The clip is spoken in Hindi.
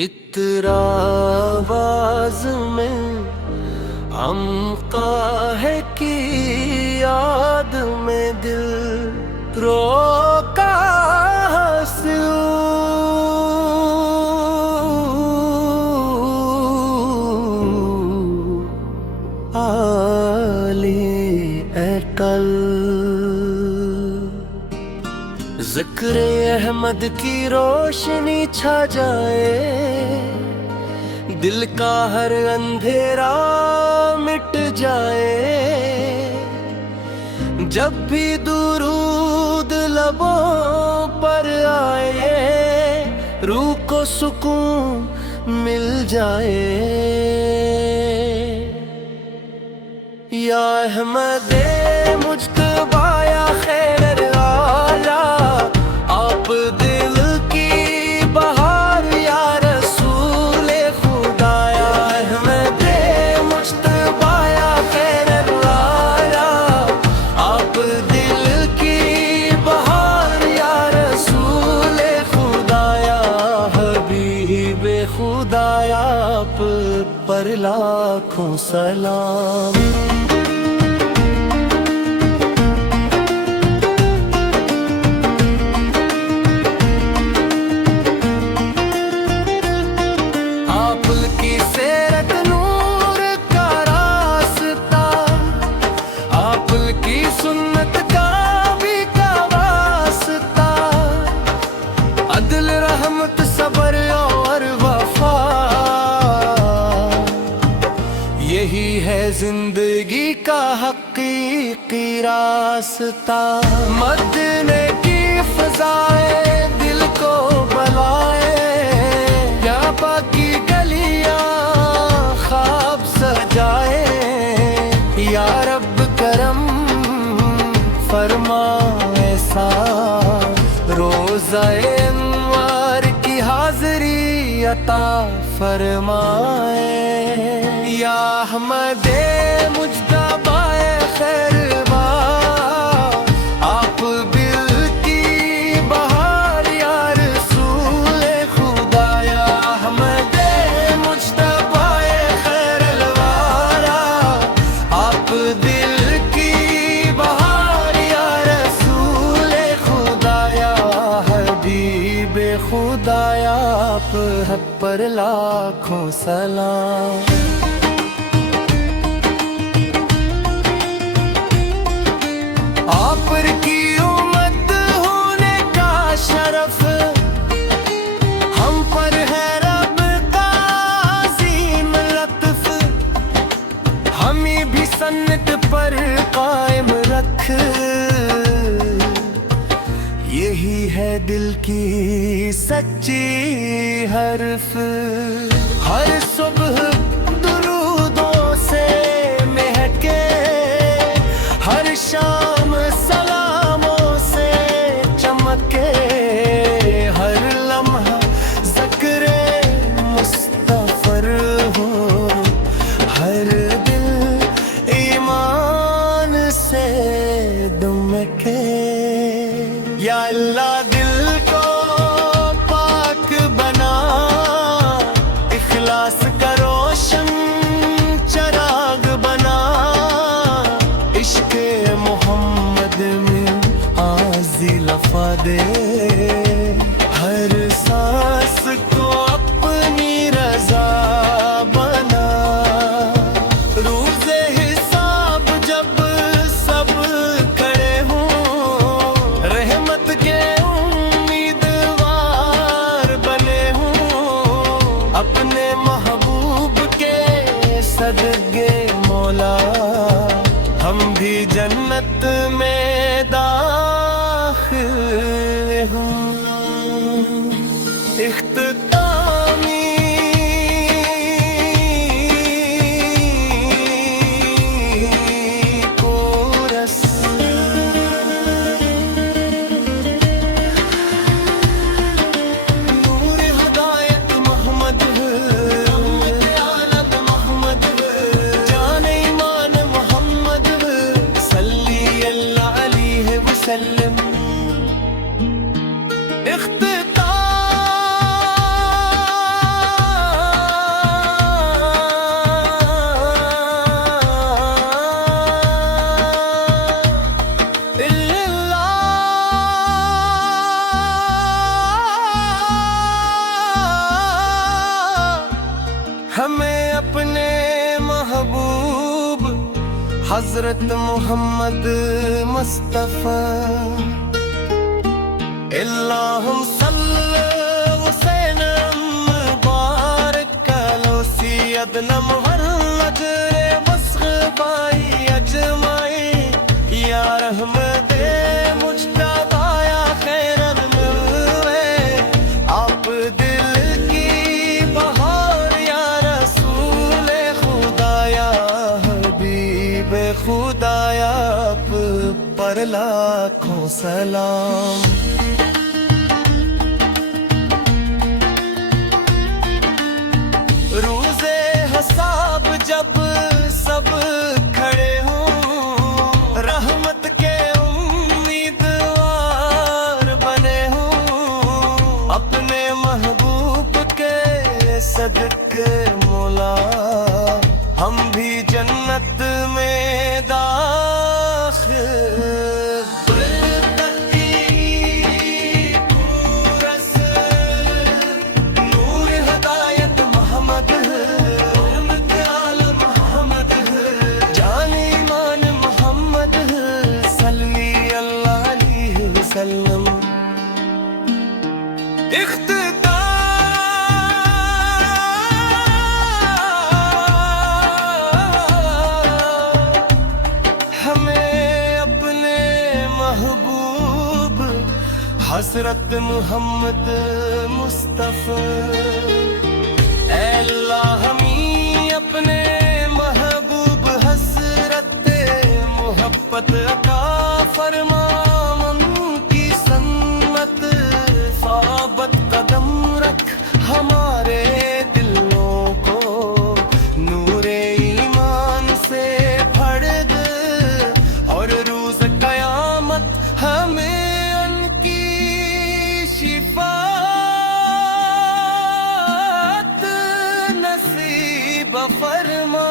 इतराबाज में हमका है कि याद में दिल रोका हंसू आली अटल ज़िक्र अहमद की रोशनी छा जाए, दिल का हर अंधेरा मिट जाए। जब भी दुरूद लबों पर आए, रूह को सुकून मिल जाए। या अहमदे मुज्तबा या खैर आला, आप दिल की बहार या रसूल खुदा। या अहमदे मुज्तबा या खैर आला, आप दिल की बहार या रसूल खुदा। या हबीब खुदा, आप पर लाखों सलाम। यही है जिंदगी का हकीकी रास्ता। मदीने की फ़ज़ाए दिल को बलाए, क्या बाकी गलियां ख्वाब सजाए। या रब करम फरमाए सा, रोज़ाए अनवार की हाज़री अता फरमाए। या अहमदे मुज्तबा खैरवा, आप दिल की बहार या रसूल खुदा। या अहमदे मुज्तबा खैरवा, आप दिल की बहार या रसूल खुदा। या हबीब खुदा, आप पर लाखों सलाम। आप की उम्मत होने का शरफ हम पर है, रब का अज़ीम लत्फ़। हमें भी सन्नत पर कायम रख, यही है दिल की सच्ची हर्फ। हर सुबह दुरूदों से महके, हर शाम सलामों से चमके। हर लम्हा ज़िक्रे मुस्तग़फ़र हो, हर दिल ईमान से दमके। या अल्लाह दिल को पाक बना, इखलास का रोशन चराग बना। इश्क़ मोहम्मद में आज़ी लफ़ा दे, हर सांस को अपनी रज़ा बना। रोज़े हिसाब जब सब खड़े हों, रहमत के उम्मीदवार बने हों। अपने महबूब के सदक़े मौला, हम भी जन्नत में दाखिल हों। इख्तितामी कोरस। नूर हिदायत मोहम्मद, आलम मोहम्मद, जान ईमान मोहम्मद। सल्ली अल्लाह हमें अपने महबूब हजरत मोहम्मद मुस्तफ़ा इल्लाहुम सल्ली हुसैनम मुबारक लो सैयदना मुहम्मद रे मस्ग़बाई अजमाई या रहमते मुज्तबा या खैरल मिलवे आप दिल की बहार या रसूल खुदा या हबीब खुदा आप पर लाखों सलाम। रोज़े हिसाब जब सब खड़े हों रहमत के उम्मीदवार बने हों अपने महबूब के सदके मौला हम भी जन्नत में दाखिल हज़रत मोहम्मद मुस्तफ़ा अल्लाह हमें अपने महबूब हज़रत मोहब्बत अता फरमा उनकी सन्नत साबत कदम रख हमारे दिलों को नूरे ईमान से भर दे और रोज़ क़यामत हमें शिफात नसीब फरमा।